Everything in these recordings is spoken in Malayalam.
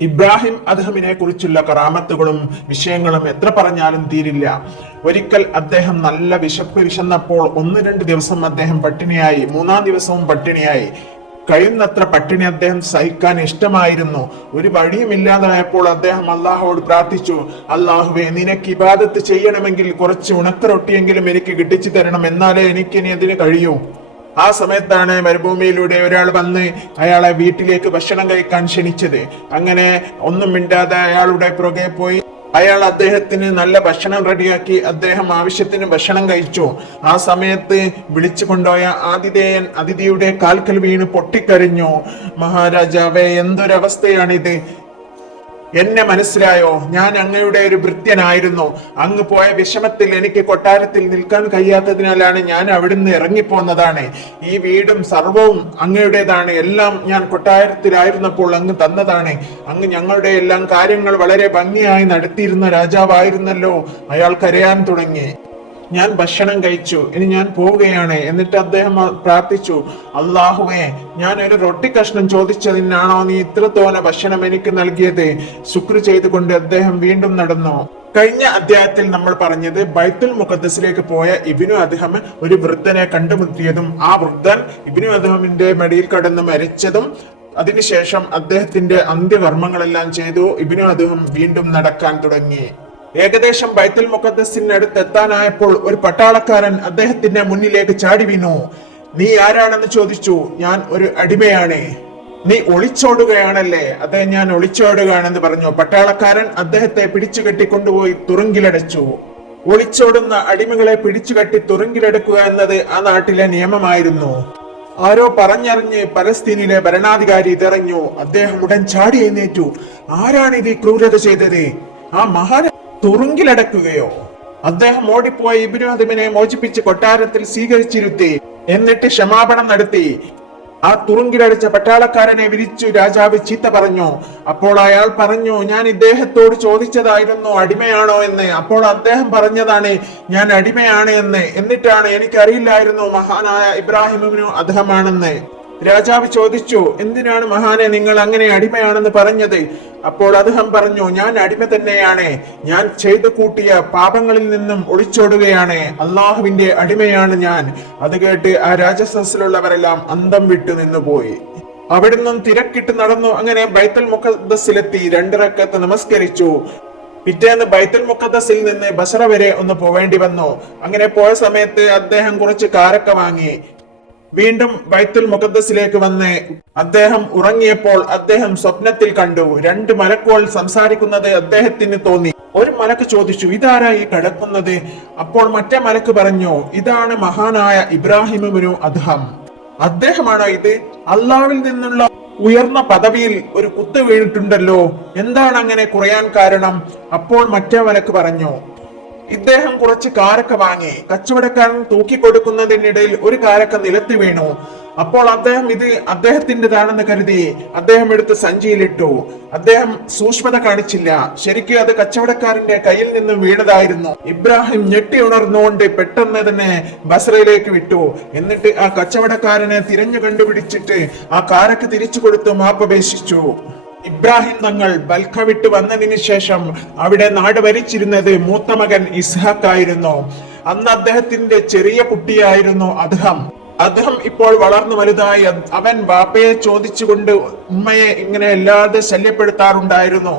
ഇബ്രാഹിം അദ്ഹമിനെ കുറിച്ചുള്ള കറാമത്തുകളും വിഷയങ്ങളും എത്ര പറഞ്ഞാലും തീരില്ല. ഒരിക്കൽ അദ്ദേഹം നല്ല വിശന്നപ്പോൾ 1-2 ദിവസം അദ്ദേഹം പട്ടിണിയായി, 3-ാം ദിവസവും പട്ടിണിയായി. കഴിയുന്നത്ര പട്ടിണി അദ്ദേഹം സഹിക്കാൻ ഇഷ്ടമായിരുന്നു. ഒരു വഴിയുമില്ലാതായപ്പോൾ അദ്ദേഹം അള്ളാഹുവോട് പ്രാർത്ഥിച്ചു, അള്ളാഹുവേ, നിനക്ക് ഇബാദത്ത് ചെയ്യണമെങ്കിൽ കുറച്ച് ഉണക്കറൊട്ടിയെങ്കിലും എനിക്ക് കിട്ടിച്ചു തരണം, എന്നാലേ എനിക്കിനി അതിന് കഴിയൂ. ആ സമയത്താണ് മരുഭൂമിയിലൂടെ ഒരാൾ വന്ന് അയാളെ വീട്ടിലേക്ക് ഭക്ഷണം കഴിക്കാൻ ക്ഷണിച്ചത്. അങ്ങനെ ഒന്നും മിണ്ടാതെ അയാളുടെ പുറകെ പോയി അയാൾ അദ്ദേഹത്തിന് നല്ല ഭക്ഷണം റെഡിയാക്കി. അദ്ദേഹം ആവശ്യത്തിന് ഭക്ഷണം കഴിച്ചു. ആ സമയത്ത് വിളിച്ചു കൊണ്ടുപോയ ആതിഥേയൻ അതിഥിയുടെ കാൽക്കൽ വീണ് പൊട്ടിക്കരഞ്ഞു, മഹാരാജാവേ, എന്തൊരവസ്ഥയാണിത്? എന്നെ മനസ്സിലായോ? ഞാൻ അങ്ങയുടെ ഒരു ഭൃത്യനായിരുന്നു. അങ്ങ് പോയ വിഷമത്തിൽ എനിക്ക് കൊട്ടാരത്തിൽ നിൽക്കാൻ കഴിയാത്തതിനാലാണ് ഞാൻ അവിടുന്ന് ഇറങ്ങിപ്പോന്നതാണ്. ഈ വീടും സർവവും അങ്ങയുടേതാണ്. എല്ലാം ഞാൻ കൊട്ടാരത്തിലായിരുന്നപ്പോൾ അങ്ങ് തന്നതാണ്. അങ്ങ് ഞങ്ങളുടെ എല്ലാം കാര്യങ്ങൾ വളരെ ഭംഗിയായി നടത്തിയിരുന്ന രാജാവായിരുന്നല്ലോ. അയാൾ കരയാൻ തുടങ്ങി. ഞാൻ ഭക്ഷണം കഴിച്ചു, ഇനി ഞാൻ പോവുകയാണ്. എന്നിട്ട് അദ്ദേഹം പ്രാർത്ഥിച്ചു, അള്ളാഹുവേ, ഞാൻ ഒരു റൊട്ടി കഷ്ണം ചോദിച്ചതിനാണോ നീ ഇത്രത്തോനെ ഭക്ഷണം എനിക്ക് നൽകിയത്? ശുക്ർ ചെയ്തുകൊണ്ട് അദ്ദേഹം വീണ്ടും നടന്നു. കഴിഞ്ഞ അധ്യായത്തിൽ നമ്മൾ പറഞ്ഞത് ബൈത്തുൽ മുഖദ്ദസിലേക്ക് പോയ ഇബ്നു അദ്ഹം ഒരു വൃദ്ധനെ കണ്ടുമുട്ടിയതും ആ വൃദ്ധൻ ഇബ്നു അദ്ഹമിന്റെ മടിയിൽ കടന്ന് മരിച്ചതും അതിനുശേഷം അദ്ദേഹത്തിന്റെ അന്ത്യകർമ്മങ്ങളെല്ലാം ചെയ്തു. ഇബ്നു അദ്ഹം വീണ്ടും നടക്കാൻ തുടങ്ങി. ഏകദേശം ബൈത്തുൽ മുഖദ്ദസിനടുത്ത് എത്താനായപ്പോൾ ഒരു പട്ടാളക്കാരൻ അദ്ദേഹത്തിന്റെ മുന്നിലേക്ക് ചാടി വീണു. നീ ആരാണെന്ന് ചോദിച്ചു. ഞാൻ ഒരു അടിമയാണ്. നീ ഒളിച്ചോടുകയാണല്ലേ? അതെ, ഞാൻ ഒളിച്ചോടുകയാണെന്ന് പറഞ്ഞു. പട്ടാളക്കാരൻ അദ്ദേഹത്തെ പിടിച്ചു കെട്ടിക്കൊണ്ടുപോയി തുറുങ്കിലടച്ചു. ഒളിച്ചോടുന്ന അടിമകളെ പിടിച്ചുകെട്ടി തുറുങ്കിലെടുക്കുക എന്നത് ആ നാട്ടിലെ നിയമമായിരുന്നു. ആരോ പറഞ്ഞറിഞ്ഞ് പലസ്തീനിലെ ഭരണാധികാരി ഇതറിഞ്ഞു. അദ്ദേഹം ഉടൻ ചാടി എഴുന്നേറ്റു. ആരാണിത് ക്രൂരത ചെയ്തത്? ആ മഹാൻ തുറുങ്കിലടക്കുകയോ? അദ്ദേഹം ഓടിപ്പോയി ഇബ്നു അദ്ഹമിനെ മോചിപ്പിച്ച് കൊട്ടാരത്തിൽ സ്വീകരിച്ചിരുത്തി. എന്നിട്ട് ക്ഷമാപണം നടത്തി. ആ തുറുങ്കിലടിച്ച പട്ടാളക്കാരനെ വിരിച്ചു രാജാവ് ചീത്ത പറഞ്ഞു. അപ്പോൾ അയാൾ പറഞ്ഞു, ഞാൻ ഇദ്ദേഹത്തോട് ചോദിച്ചതായിരുന്നു അടിമയാണോ എന്ന്. അപ്പോൾ അദ്ദേഹം പറഞ്ഞതാണ് ഞാൻ അടിമയാണ് എന്ന്. എന്നിട്ടാണ് എനിക്കറിയില്ലായിരുന്നു മഹാനായ ഇബ്രാഹിം ഇബ്നു അദ്ഹമാണെന്ന്. രാജാവ് ചോദിച്ചു, എന്തിനാണ് മഹാനെ നിങ്ങൾ അങ്ങനെ അടിമയാണെന്ന് പറഞ്ഞത്? അപ്പോൾ അദ്ഹം പറഞ്ഞു, ഞാൻ അടിമ തന്നെയാണ്. ഞാൻ ചെയ്തു കൂട്ടിയ പാപങ്ങളിൽ നിന്നും ഒളിച്ചോടുകയാണ്. അള്ളാഹുവിന്റെ അടിമയാണ് ഞാൻ. അത് കേട്ട് ആ രാജസദസ്സിലുള്ളവരെല്ലാം അന്തം വിട്ടു നിന്നുപോയി. അവിടുന്ന് തിരക്കിട്ട് നടന്നു. അങ്ങനെ ബൈത്തുൽ മുഖദ്ദസിലെത്തി 2 റക്അത്ത് നമസ്കരിച്ചു. പിറ്റേന്ന് ബൈത്തുൽ മുഖദ്ദസിൽ നിന്ന് ബസ്ര വരെ ഒന്ന് പോവേണ്ടി വന്നു. അങ്ങനെ പോയ സമയത്ത് അദ്ദേഹം കുറച്ച് കാരക്ക വാങ്ങി. വീണ്ടും ബൈത്തുൽ മുഖദ്ദസിലേക്ക് വന്ന് അദ്ദേഹം ഉറങ്ങിയപ്പോൾ അദ്ദേഹം സ്വപ്നത്തിൽ കണ്ടു 2 മലക്കുകൾ സംസാരിക്കുന്നത് അദ്ദേഹത്തിന് തോന്നി. ഒരു മലക്ക് ചോദിച്ചു, ഇതാരാ ഈ കിടക്കുന്നത്? അപ്പോൾ മറ്റേ മലക്ക് പറഞ്ഞു, ഇതാണ് മഹാനായ ഇബ്രാഹിം ഇബ്നു അദ്ഹം. അദ്ദേഹമാണോ ഇത്? അള്ളാഹുവിൽ നിന്നുള്ള ഉയർന്ന പദവിയിൽ ഒരു കുത്ത് വീണിട്ടുണ്ടല്ലോ. എന്താണ് അങ്ങനെ കുറയാൻ കാരണം? അപ്പോൾ മറ്റേ മലക്ക് പറഞ്ഞു, ഇദ്ദേഹം കുറച്ച് കാരക്ക വാങ്ങി. കച്ചവടക്കാരൻ തൂക്കിക്കൊടുക്കുന്നതിനിടയിൽ ഒരു കാരക്ക നിലത്ത് വീണു. അപ്പോൾ അദ്ദേഹം ഇത് അദ്ദേഹത്തിൻ്റെതാണെന്ന് കരുതി അദ്ദേഹം എടുത്ത് സഞ്ചിയിലിട്ടു. അദ്ദേഹം സൂക്ഷ്മത കാണിച്ചില്ല. ശരിക്കും അത് കച്ചവടക്കാരന്റെ കയ്യിൽ നിന്നും വീണതായിരുന്നു. ഇബ്രാഹിം ഞെട്ടി ഉണർന്നുകൊണ്ട് പെട്ടെന്ന് തന്നെ ബസ്രയിലേക്ക് വിട്ടു. എന്നിട്ട് ആ കച്ചവടക്കാരനെ തിരഞ്ഞു കണ്ടുപിടിച്ചിട്ട് ആ കാരക്ക തിരിച്ചു കൊടുത്തു മാപ്പപേക്ഷിച്ചു. ഇബ്രാഹിം തങ്ങൾ ബൽഖ വിട്ട് വന്നതിന് ശേഷം അവിടെ നാട് ഭരിച്ചിരുന്നത് മൂത്ത മകൻ ഇസ്ഹാഖ് ആയിരുന്നു. അന്ന് അദ്ദേഹത്തിന്റെ ചെറിയ കുട്ടിയായിരുന്നു അദ്ഹം. ഇപ്പോൾ വളർന്നു വലുതായി. അവൻ ബാപ്പയെ ചോദിച്ചുകൊണ്ട് ഉമ്മയെ ഇങ്ങനെ അല്ലാതെ ശല്യപ്പെടുത്താറുണ്ടായിരുന്നു.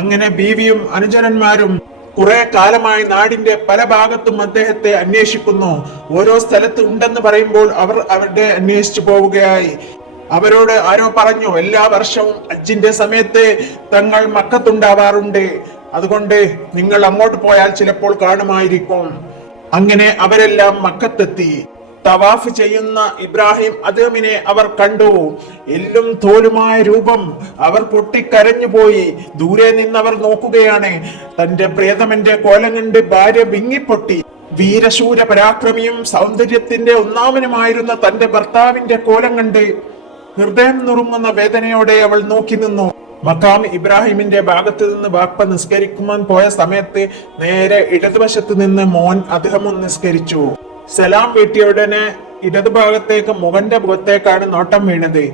അങ്ങനെ ബീവിയും അനുജനന്മാരും കുറെ കാലമായി നാടിന്റെ പല ഭാഗത്തും അദ്ദേഹത്തെ അന്വേഷിക്കുന്നു. ഓരോ സ്ഥലത്ത് ഉണ്ടെന്ന് പറയുമ്പോൾ അവർ അവരുടെ അന്വേഷിച്ചു പോവുകയായി. അവരോട് ആരോ പറഞ്ഞു, എല്ലാ വർഷവും ഹജ്ജിന്റെ സമയത്ത് തങ്ങൾ മക്കത്തുണ്ടാവാറുണ്ട്. അതുകൊണ്ട് നിങ്ങൾ അങ്ങോട്ട് പോയാൽ ചിലപ്പോൾ കാണുമായിരിക്കും. അങ്ങനെ അവരെല്ലാം മക്കത്തെത്തി. തവാഫ് ചെയ്യുന്ന ഇബ്രാഹിം അദ്ഹമിനെ അവർ കണ്ടു. എല്ലും തോലുമായ രൂപം. അവർ പൊട്ടിക്കരഞ്ഞുപോയി. ദൂരെ നിന്നവർ നോക്കുകയാണ്. തന്റെ പ്രിയതമന്റെ കോലം കണ്ട് ഭാര്യ വിങ്ങിപ്പൊട്ടി. വീരശൂര പരാക്രമിയും സൗന്ദര്യത്തിന്റെ ഒന്നാമനുമായിരുന്ന തന്റെ ഭർത്താവിന്റെ കോലം കണ്ട് ഹൃദയം നുറുങ്ങുന്ന വേദനയോടെ അവൾ നോക്കി നിന്നു. മക്കാം ഇബ്രാഹിമിന്റെ ഭാഗത്ത് നിന്ന് ബാപ്പ നിസ്കരിക്കുവാൻ പോയ സമയത്ത് നേരെ ഇടതുവശത്ത് നിന്ന് മോൻ അദ്ഹമും നിസ്കരിച്ചു. സലാം വീട്ടിയ ഉടനെ ഇടതുഭാഗത്തേക്ക് മുഖന്റെ മുഖത്തേക്കാണ് നോട്ടം വീണത്.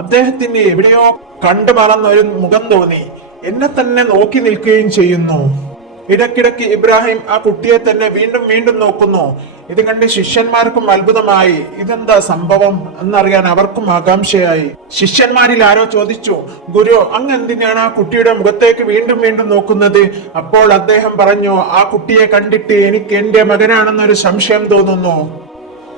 അദ്ദേഹത്തിന് എവിടെയോ കണ്ടു മറന്ന ഒരു മുഖം തോന്നി. എന്നെ തന്നെ നോക്കി നിൽക്കുകയും ചെയ്യുന്നു. ഇടയ്ക്കിടയ്ക്ക് ഇബ്രാഹിം ആ കുട്ടിയെ തന്നെ വീണ്ടും വീണ്ടും നോക്കുന്നു. ഇത് കണ്ട് ശിഷ്യന്മാർക്കും അത്ഭുതമായി. ഇതെന്താ സംഭവം എന്നറിയാൻ അവർക്കും ആകാംക്ഷയായി. ശിഷ്യന്മാരിൽ ആരോ ചോദിച്ചു, ഗുരു, അങ്ങ് എന്തിനാണ് ആ കുട്ടിയുടെ മുഖത്തേക്ക് വീണ്ടും വീണ്ടും നോക്കുന്നത്? അപ്പോൾ അദ്ദേഹം പറഞ്ഞു, ആ കുട്ടിയെ കണ്ടിട്ട് എനിക്ക് എന്റെ മകനാണെന്നൊരു സംശയം തോന്നുന്നു.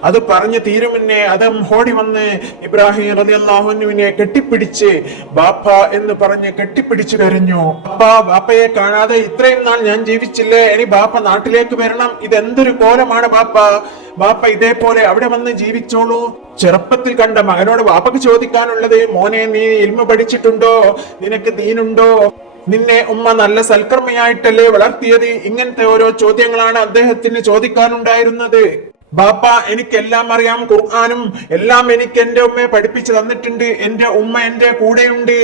അത് പറഞ്ഞു തീരുമുന്നേ അദ്ദേഹം ഓടി വന്ന് ഇബ്രാഹിം റളിയല്ലാഹു അൻഹുവിനെ കെട്ടിപ്പിടിച്ച് ബാപ്പ എന്ന് പറഞ്ഞ് കെട്ടിപ്പിടിച്ചു കരഞ്ഞു. ബാപ്പയെ കാണാതെ ഇത്രയും നാൾ ഞാൻ ജീവിച്ചില്ലേ, ഇനി ബാപ്പ നാട്ടിലേക്ക് വരണം. ഇതെന്തൊരു കോലമാണ് ബാപ്പ. ബാപ്പ ഇതേപോലെ അവിടെ വന്ന് ജീവിച്ചോളൂ. ചെറുപ്പത്തിൽ കണ്ട മകനോട് ബാപ്പക്ക് ചോദിക്കാനുള്ളത്, മോനെ, നീ ഇൽമ പഠിച്ചിട്ടുണ്ടോ? നിനക്ക് ദീനുണ്ടോ? നിന്നെ ഉമ്മ നല്ല സൽക്കർമ്മയായിട്ടല്ലേ വളർത്തിയത്? ഇങ്ങനത്തെ ഓരോ ചോദ്യങ്ങളാണ് അദ്ദേഹത്തിന് ചോദിക്കാനുണ്ടായിരുന്നത്. ബാപ്പ, എനിക്കെല്ലാം അറിയാം, ഖുർആനും എല്ലാം എനിക്ക് എന്റെ ഉമ്മയെ പഠിപ്പിച്ചു തന്നിട്ടുണ്ട്. എന്റെ ഉമ്മ എന്റെ കൂടെയുണ്ട്.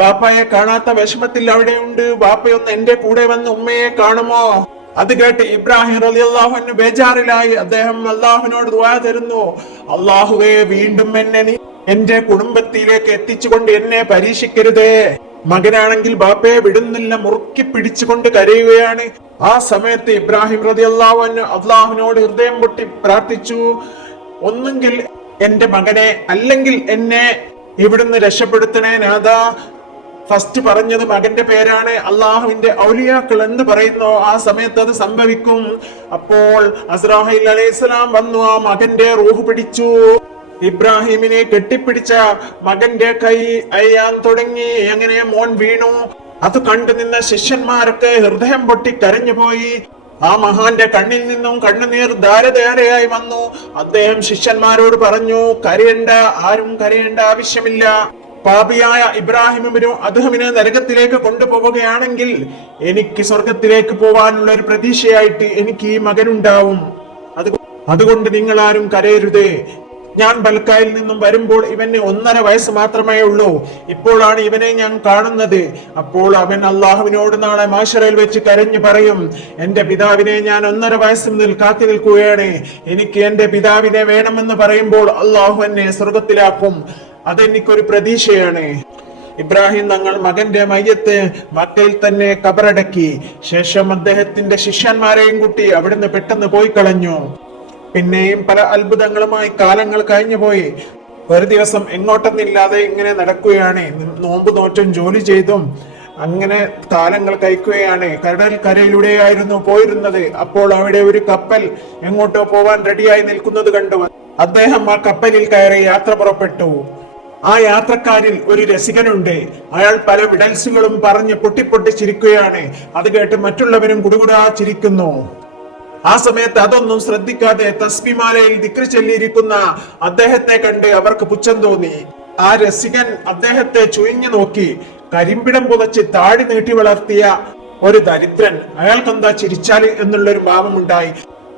ബാപ്പയെ കാണാത്ത വിഷമത്തിൽ അവിടെയുണ്ട്. ബാപ്പയൊന്ന് എന്റെ കൂടെ വന്ന് ഉമ്മയെ കാണുമോ? അത് കേട്ട് ഇബ്രാഹിം റളിയല്ലാഹു അൻഹു ബേജാറിലായി. അദ്ദേഹം അള്ളാഹുവിനോട് ദുആ തരുന്നു, അള്ളാഹുവേ, വീണ്ടും എന്നെ നീ എന്റെ കുടുംബത്തിലേക്ക് എത്തിച്ചുകൊണ്ട് എന്നെ പരീക്ഷിക്കരുതേ. മകനാണെങ്കിൽ ബാപ്പയെ വിടുന്നില്ല, മുറുക്കി പിടിച്ചുകൊണ്ട് കരയുകയാണ്. ആ സമയത്ത് ഇബ്രാഹിം റളിയല്ലാഹു അൻഹു അള്ളാഹുവിനോട് ഹൃദയം പൊട്ടി പ്രാർത്ഥിച്ചു, ഒന്നെങ്കിൽ എന്റെ മകനെ, അല്ലെങ്കിൽ എന്നെ ഇവിടുന്ന് രക്ഷപ്പെടുത്തണേ നാഥാ. ഫസ്റ്റ് പറഞ്ഞത് മകന്റെ പേരാണ്. അള്ളാഹുവിന്റെ ഔലിയാക്കൾ എന്ന് പറയുന്നു, ആ സമയത്ത് അത് സംഭവിക്കും. അപ്പോൾ അസ്രാഹീൽ അലൈഹിസ്സലാം വന്നു, ആ മകന്റെ റൂഹ് പിടിച്ചു. ഇബ്രാഹിമിനെ കെട്ടിപ്പിടിച്ച മകന്റെ കൈ അയ്യാൻ തുടങ്ങി. അങ്ങനെ മോൻ വീണു. അത് കണ്ടു നിന്ന ശിഷ്യന്മാരൊക്കെ ഹൃദയം പൊട്ടി കരഞ്ഞുപോയി. ആ മഹാന്റെ കണ്ണിൽ നിന്നും കണ്ണുനീർ ധാരധാരയായി വന്നു. അദ്ദേഹം ശിഷ്യന്മാരോട് പറഞ്ഞു, കരയണ്ട, ആരും കരയേണ്ട ആവശ്യമില്ല. പാപിയായ ഇബ്രാഹിമിനും അദ്ദേഹമിനെ നരകത്തിലേക്ക് കൊണ്ടുപോവുകയാണെങ്കിൽ എനിക്ക് സ്വർഗത്തിലേക്ക് പോവാനുള്ള ഒരു പ്രതീക്ഷയായിട്ട് എനിക്ക് ഈ മകനുണ്ടാവും. അതുകൊണ്ട് നിങ്ങൾ ആരും കരയരുതേ. ഞാൻ ബൽക്കായിൽ നിന്നും വരുമ്പോൾ ഇവന് 1.5 വയസ്സ് മാത്രമേ ഉള്ളൂ. ഇപ്പോഴാണ് ഇവനെ ഞാൻ കാണുന്നത്. അപ്പോൾ അവൻ അള്ളാഹുവിനോട് നാളെ മാശറയിൽ വെച്ച് കരഞ്ഞു പറയും, എന്റെ പിതാവിനെ ഞാൻ 1.5 വയസ്സ് മുതൽ കാത്തു നിൽക്കുകയാണ്. എനിക്ക് എന്റെ പിതാവിനെ വേണമെന്ന് പറയുമ്പോൾ അള്ളാഹു എന്നെ സ്വർഗത്തിലാക്കും. അതെനിക്കൊരു പ്രതീക്ഷയാണ്. ഇബ്രാഹിം തങ്ങൾ മകന്റെ മയ്യത്ത് മക്കയിൽ തന്നെ കബറടക്കി. ശേഷം അദ്ദേഹത്തിന്റെ ശിഷ്യന്മാരെയും കൂട്ടി അവിടുന്ന് പെട്ടെന്ന് പോയി കളഞ്ഞു. പിന്നെയും പല അത്ഭുതങ്ങളുമായി കാലങ്ങൾ കഴിഞ്ഞുപോയി. ഒരു ദിവസം എങ്ങോട്ടെന്നില്ലാതെ ഇങ്ങനെ നടക്കുകയാണ്. നോമ്പ് നോറ്റും ജോലി ചെയ്തും അങ്ങനെ കാലങ്ങൾ കഴിക്കുകയാണ്. കരയിലൂടെയായിരുന്നു പോയിരുന്നത്. അപ്പോൾ അവിടെ ഒരു കപ്പൽ എങ്ങോട്ടോ പോവാൻ റെഡിയായി നിൽക്കുന്നത് കണ്ടു. അദ്ദേഹം ആ കപ്പലിൽ കയറി യാത്ര പുറപ്പെട്ടു. ആ യാത്രക്കാരിൽ ഒരു രസികനുണ്ട്. അയാൾ പല വിഡൽസുകളും പറഞ്ഞ് പൊട്ടിപ്പൊട്ടിച്ചിരിക്കുകയാണ്. അത് കേട്ട് മറ്റുള്ളവരും കുടുകുടാ ചിരിക്കുന്നു. ആ സമയത്ത് അതൊന്നും ശ്രദ്ധിക്കാതെ തസ്ബീഹ്മാലയിൽ ദിക്ർ ചൊല്ലിയിരിക്കുന്ന അദ്ദേഹത്തെ കണ്ട് അവർക്ക് പുച്ഛം തോന്നി. ആ രസികൻ അദ്ദേഹത്തെ ചുയിഞ്ഞു നോക്കി. കരിമ്പിടം പുതച്ച് താടി നീട്ടി വളർത്തിയ ഒരു ദരിദ്രൻ. അയാൾക്കെന്താ ചിരിച്ചാല് എന്നുള്ളൊരു ഭാവമുണ്ടായി.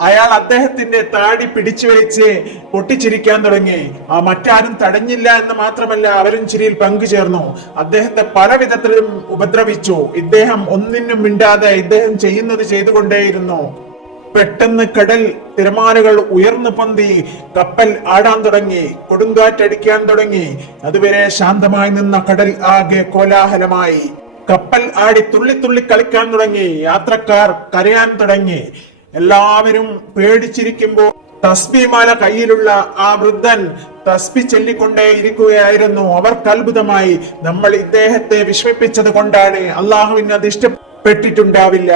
അയാൾ അദ്ദേഹത്തിന്റെ താടി പിടിച്ചു വെച്ച് പൊട്ടിച്ചിരിക്കാൻ തുടങ്ങി. മറ്റാരും തടഞ്ഞില്ല എന്ന് മാത്രമല്ല, അവരും ചിരിയിൽ പങ്കുചേർന്നു. അദ്ദേഹത്തെ പല വിധത്തിലും ഉപദ്രവിച്ചു. ഇദ്ദേഹം ഒന്നിനും മിണ്ടാതെ ഇദ്ദേഹം ചെയ്യുന്നത് ചെയ്തുകൊണ്ടേയിരുന്നു. പെട്ടെന്ന് കടൽ തിരമാലകൾ ഉയർന്നു പൊന്തി കപ്പൽ ആടാൻ തുടങ്ങി. കൊടുങ്കാറ്റടിക്കാൻ തുടങ്ങി. അതുവരെ ശാന്തമായി നിന്ന കടൽ ആകെ കോലാഹലമായി. കപ്പൽ ആടി തുള്ളി തുള്ളി കളിക്കാൻ തുടങ്ങി. യാത്രക്കാർ കരയാൻ തുടങ്ങി. എല്ലാവരും പേടിച്ചിരിക്കുമ്പോൾ തസ്ബീഹ്മാല കയ്യിലുള്ള ആ വൃദ്ധൻ തസ്ബി ചൊല്ലിക്കൊണ്ടേ ഇരിക്കുകയായിരുന്നു. അവർക്ക് അത്ഭുതമായി. നമ്മൾ ഇദ്ദേഹത്തെ വിഷമിപ്പിച്ചത് കൊണ്ടാണ്, അള്ളാഹുവിന് അത് ഇഷ്ടപ്പെട്ടിട്ടുണ്ടാവില്ല.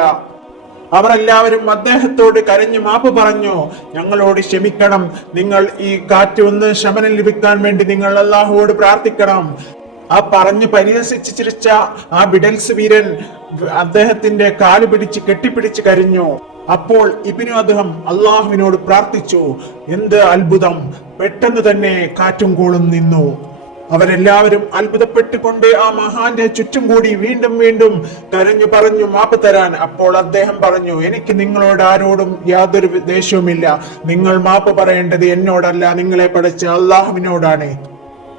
അവർ എല്ലാവരും അദ്ദേഹത്തോട് കരഞ്ഞു മാപ്പ് പറഞ്ഞു, ഞങ്ങളോട് ക്ഷമിക്കണം, നിങ്ങൾ ഈ കാറ്റ് ഒന്ന് ശമനം ലഭിക്കാൻ വേണ്ടി നിങ്ങൾ അള്ളാഹുവോട് പ്രാർത്ഥിക്കണം. ആ പറഞ്ഞ് പരിഹസിച്ച് ചിരിച്ച ആ ബിഡൽസ് വീരൻ അദ്ദേഹത്തിന്റെ കാല് പിടിച്ച് കെട്ടിപ്പിടിച്ച് കരഞ്ഞു. അപ്പോൾ ഇബ്നു അദ്ദേഹം അള്ളാഹുവിനോട് പ്രാർത്ഥിച്ചു. എന്ത് അത്ഭുതം! പെട്ടെന്ന് തന്നെ കാറ്റും കോളും നിന്നു. അവരെല്ലാവരും അത്ഭുതപ്പെട്ടുകൊണ്ട് ആ മഹാന്റെ ചുറ്റും കൂടി വീണ്ടും വീണ്ടും കരഞ്ഞു പറഞ്ഞു മാപ്പ് തരാൻ. അപ്പോൾ അദ്ദേഹം പറഞ്ഞു, എനിക്ക് നിങ്ങളോട് ആരോടും യാതൊരു ദേഷ്യവുമില്ല. നിങ്ങൾ മാപ്പ് പറയേണ്ടത് എന്നോടല്ല, നിങ്ങളെ പടച്ച അള്ളാഹുവിനോടാണ്.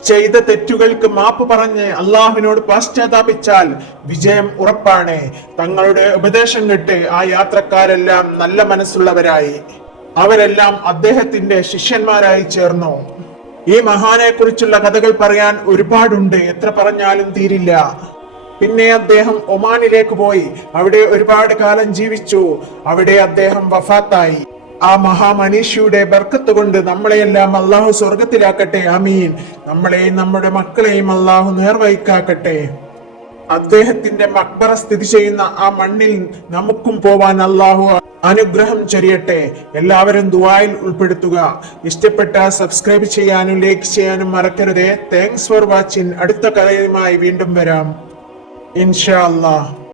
ചെയ്ത തെറ്റുകൾക്ക് മാപ്പ് പറഞ്ഞ് അള്ളാഹുവിനോട് പശ്ചാത്താപിച്ചാൽ വിജയം ഉറപ്പാണ്. തങ്ങളുടെ ഉപദേശം കേട്ട് ആ യാത്രക്കാരെല്ലാം നല്ല മനസ്സുള്ളവരായി. അവരെല്ലാം അദ്ദേഹത്തിന്റെ ശിഷ്യന്മാരായി ചേർന്നു. ഈ മഹാനെ കുറിച്ചുള്ള കഥകൾ പറയാൻ ഒരുപാടുണ്ട്, എത്ര പറഞ്ഞാലും തീരില്ല. പിന്നെ അദ്ദേഹം ഒമാനിലേക്ക് പോയി. അവിടെ ഒരുപാട് കാലം ജീവിച്ചു. അവിടെ അദ്ദേഹം വഫാത്തായി. ആ മഹാമനീഷിയുടെ ബർക്കത്ത് കൊണ്ട് നമ്മളെയെല്ലാം അള്ളാഹു സ്വർഗത്തിലാക്കട്ടെ. ആമീൻ. നമ്മളെയും നമ്മുടെ മക്കളെയും അള്ളാഹു നേർവഴിക്കാക്കട്ടെ. അദ്ദേഹത്തിന്റെ മക്ബറ സ്ഥിതി ചെയ്യുന്ന ആ മണ്ണിൽ നമുക്കും പോവാൻ അള്ളാഹു അനുഗ്രഹം ചൊരിയട്ടെ. എല്ലാവരും ദുആയിൽ ഉൾപ്പെടുത്തുക. ഇഷ്ടപ്പെട്ട സബ്സ്ക്രൈബ് ചെയ്യാനും ലൈക്ക് ചെയ്യാനും മറക്കരുതേ. Thanks for watching. അടുത്ത കഥയുമായി വീണ്ടും വരാം ഇൻഷാ അല്ലാഹ്.